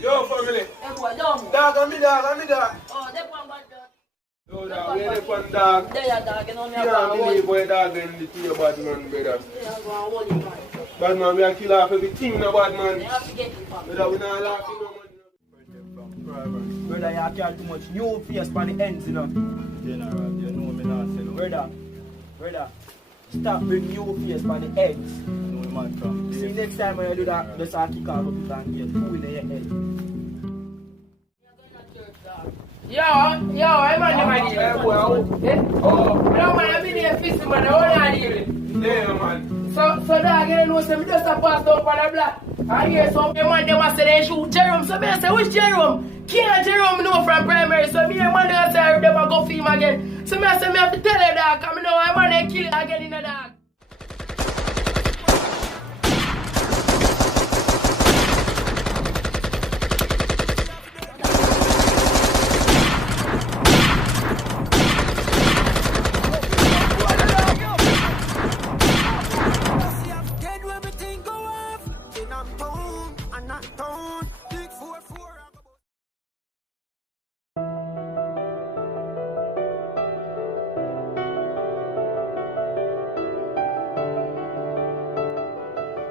Yo, family. Dog, I'm the dog. Oh, they one bad dog. Yo, dog, where they one dog? They are dog, you know me. Can't believe boy dog and the two bad man, brother. They are going to hold him, man. Bad man, we are kill off everything, no bad man. They have to get him, fam. Brother, we not laughing no man. Brother, you can't too much new face for the ends, you know. General, you know me not say no. Brother, stop bring new face for the ends. No man from See, next time when you do that, just kick off up and get two in your head. Yo, I'm on the money. Hey, boy, No, man, I'm in here fishing, man. I want to deal with. yeah, man. So dog, you know, so me just a pass down for the block. I hear some man, they want to say they shoot Jerome. So me say, which Jerome? Can't Jerome know from primary. So me and man, they say, I never go film again. So me say, me have to tell her dog, because I know I'm on they kill it again in the dog.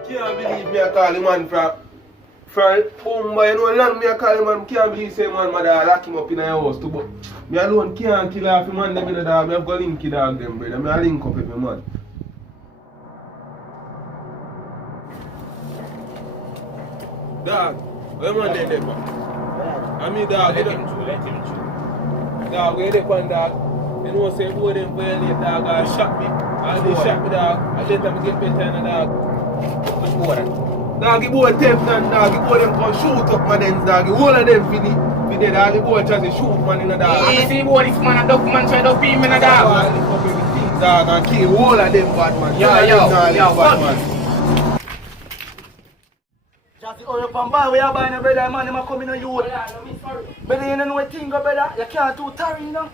Can't believe me I call him man from home, boy. You know, long me I call him man. Can't believe say man, mother lock him up in a house too. But me alone can't kill off him man them in the dog. Me have got link dog them, brother. Me a link up with me man. Dog, where man there, man? I mean dog, Let him chew. dog, where they pan dog? You know say boy them violate dog, I shot me. I they shot me dog. I let them get better than the dog. Which one? Dog, you boy Tev Don, dog, you boy them come shoot up man ends, dog. You all of them for the dog, you boy try to shoot man in the dog. I see boy, this man a duck man try to beat me in the dog. I lift up everything, dog, and kill all of them bad man. Yo, bad man. Just hurry up and buy where you buy, brother, man, them come in on you. Brother, you know what thing, brother, you can't do tarry, you know.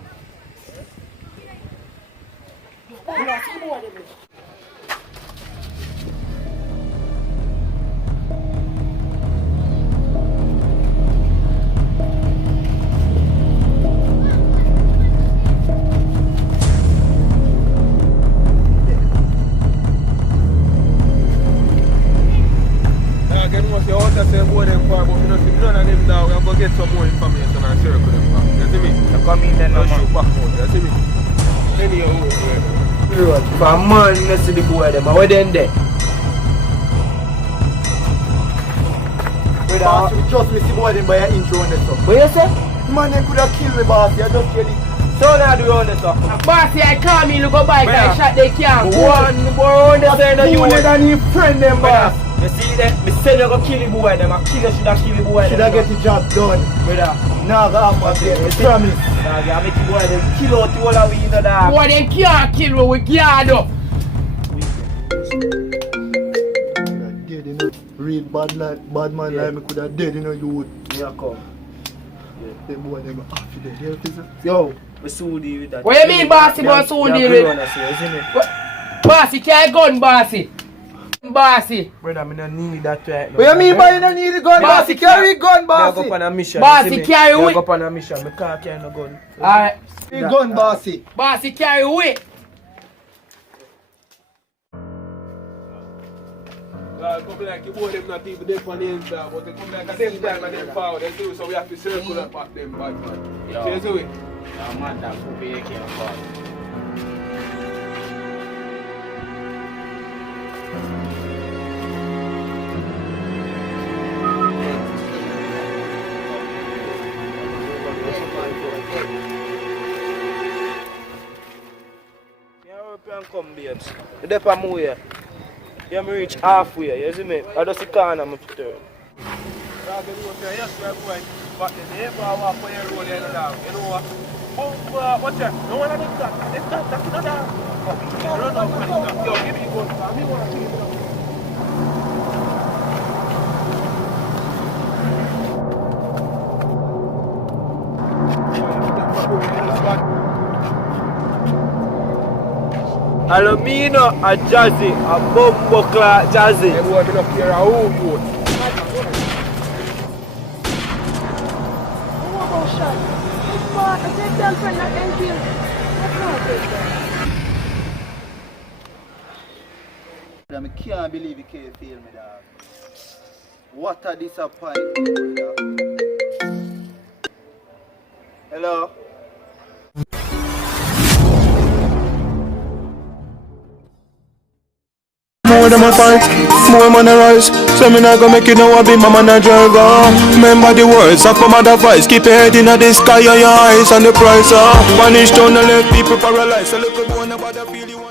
None of them dog, we have to get some more information and circle them back. You see me? You come in there, no Don't shoot back out, you see me? Anyhow, If a man you see the boy them, where they there? Boss, you just miss the boy them by your intro on the stuff. What you say? Man, they could have killed me, boss. You just kill it. So now do you on the stuff? Bossy, I call me, look go bike, I shot they can't. One boy on the side of you. You than his friend them, boss. You see that? Me said you go kill the boy them. I kill you should have kill the boy them. Should I get the job done? Brother, now go have my day. Promise. Dog, you make the boy them kill out the whole of we in the dog. Boy, they can't kill me, we guard up. Dead, you know. Real bad man like me could have dead, you know, you would. Yeah, come. Them boy, them half dead. You know, Yo, we soon deal with that. What you mean, bossy, but soon deal with? Bossy, carry gun, bossy. Bossy. Brother, I don't need that right now. what you mean by you don't need the gun, bossy? Carry gun, I bossy. go on a mission. Bossy, carry I weight. go on a mission. I can't carry no gun. Alright. Carry gun, bossy. Bossy, carry weight. Come like you boy them not even there on the inside, but they come like at them time and them forward, they do so we have to circle up at them bad man. Yo. So you see it? Yeah, man, that could be a can't fall. European come, babes. You dey pa move here. You me reach halfway, you see me? I just see corner me to turn. Dog, you know say yes, my boy, but the neighbor walk on your road there, dog. You know what? Watch out. No one of them got that. Them got that, you know, dog. You run out and stop. Yo, give me a gun, fam. Me wanna kill you, dog. Alumino a Jazzy, a bumbo clock Jazzy. Them boy, me no care who vote. What about shot? But I take girlfriend that can kill. What's not take that? I can't believe you can't feel me, dog. What a disappointment, dog. Hello? More than my fight, more man a rise. So me not gonna make you know I be my man a driver. Remember the words of my mother voice. Keep your head in the sky and your eyes on the prize. Vanish down and let people paralyze. So look at one about the feel you.